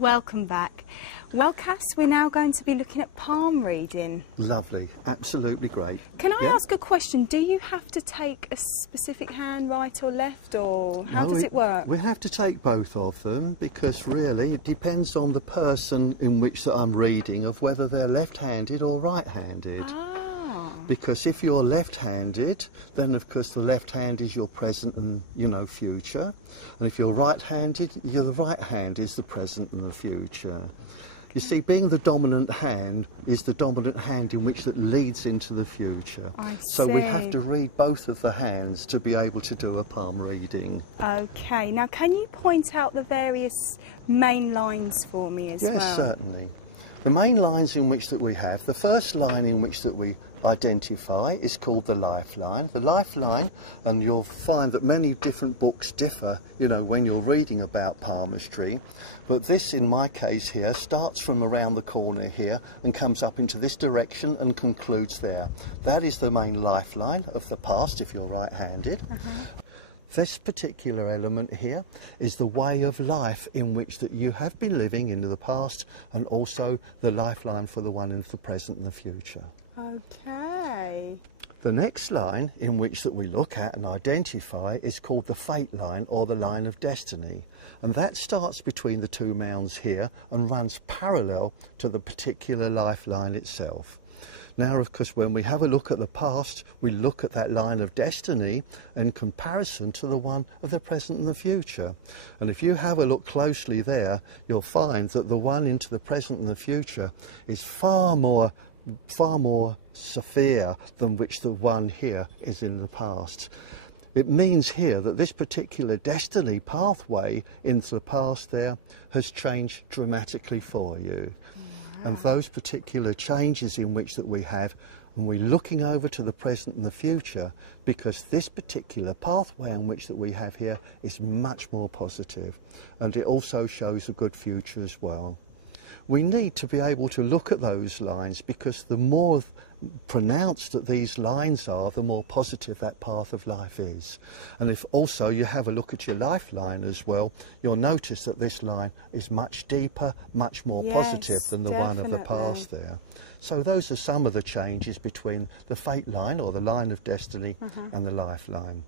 Welcome back. Well, Cass, we're now going to be looking at palm reading. Lovely, absolutely great. Can I ask a question? Do you have to take a specific hand, right or left, or how does it work? We have to take both of them because really it depends on the person in which that I'm reading of whether they're left-handed or right-handed. Because if you're left-handed, then of course the left hand is your present and, future. And if you're right-handed, the right hand is the present and the future. You see, being the dominant hand is the dominant hand in which that leads into the future. So we have to read both of the hands to be able to do a palm reading. Okay, now can you point out the various main lines for me as well? Yes, certainly. The main lines in which that we have, the first line in which that we identify is called the lifeline. The lifeline, and you'll find that many different books differ, when you're reading about palmistry, but this in my case here starts from around the corner here and comes up into this direction and concludes there. That is the main lifeline of the past if you're right-handed. This particular element here is the way of life in which that you have been living into the past, and also the lifeline for the one in the present and the future. Okay. The next line in which that we look at and identify is called the fate line or the line of destiny, and that starts between the two mounds here and runs parallel to the particular lifeline itself. Now, of course, when we have a look at the past, we look at that line of destiny in comparison to the one of the present and the future. And if you have a look closely there, you'll find that the one into the present and the future is far more severe than which the one here is in the past. It means here that this particular destiny pathway into the past there has changed dramatically for you. And those particular changes in which that we have, and we're looking over to the present and the future, because this particular pathway in which that we have here is much more positive, and it also shows a good future as well. We need to be able to look at those lines, because the more pronounced that these lines are, the more positive that path of life is. And if also you have a look at your lifeline as well, you'll notice that this line is much deeper, much more positive than the one of the past there. So those are some of the changes between the fate line or the line of destiny and the lifeline.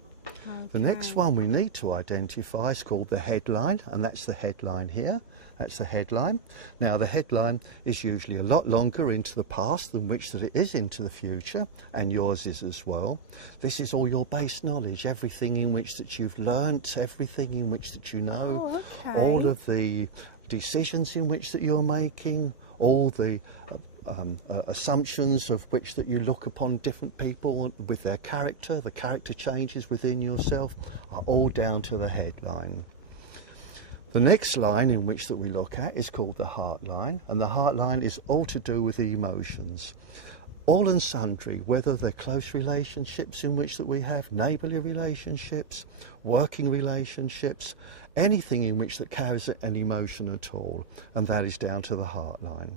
The next one we need to identify is called the headline, and that's the headline here. That's the headline. Now, the headline is usually a lot longer into the past than which that it is into the future, and yours is as well. This is all your base knowledge, everything in which that you've learnt, everything in which that you know, all of the decisions in which that you're making, all the assumptions of which that you look upon different people with their character, the character changes within yourself, are all down to the headline. The next line in which that we look at is called the heart line, and the heart line is all to do with the emotions. All and sundry, whether they're close relationships in which that we have, neighbourly relationships, working relationships, anything in which that carries an emotion at all, and that is down to the heart line.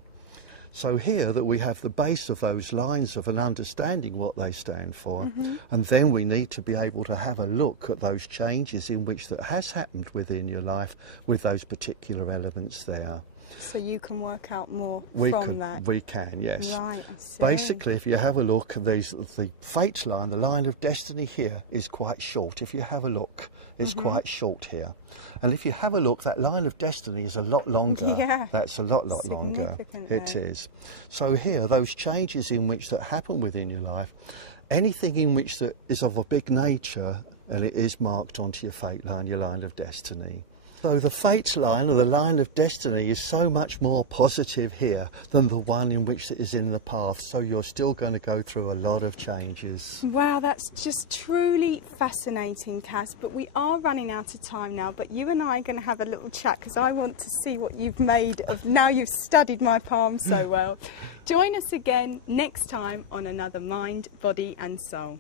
So here that we have the base of those lines of an understanding what they stand for, and then we need to be able to have a look at those changes in which that has happened within your life with those particular elements there. So you can work out more from that? We can, yes. Right, I see. Basically, if you have a look at these, the fate line, the line of destiny here is quite short. If you have a look, it's quite short here. And if you have a look, that line of destiny is a lot longer. Yeah. That's a lot longer. It is. So here, those changes in which that happen within your life, anything in which that is of a big nature, and it is marked onto your fate line, your line of destiny. So the fate line, or the line of destiny, is so much more positive here than the one in which it is in the path. So you're still going to go through a lot of changes. Wow, that's just truly fascinating, Cass. But we are running out of time now. But you and I are going to have a little chat, because I want to see what you've made of, now you've studied my palm so well. Join us again next time on another Mind, Body and Soul.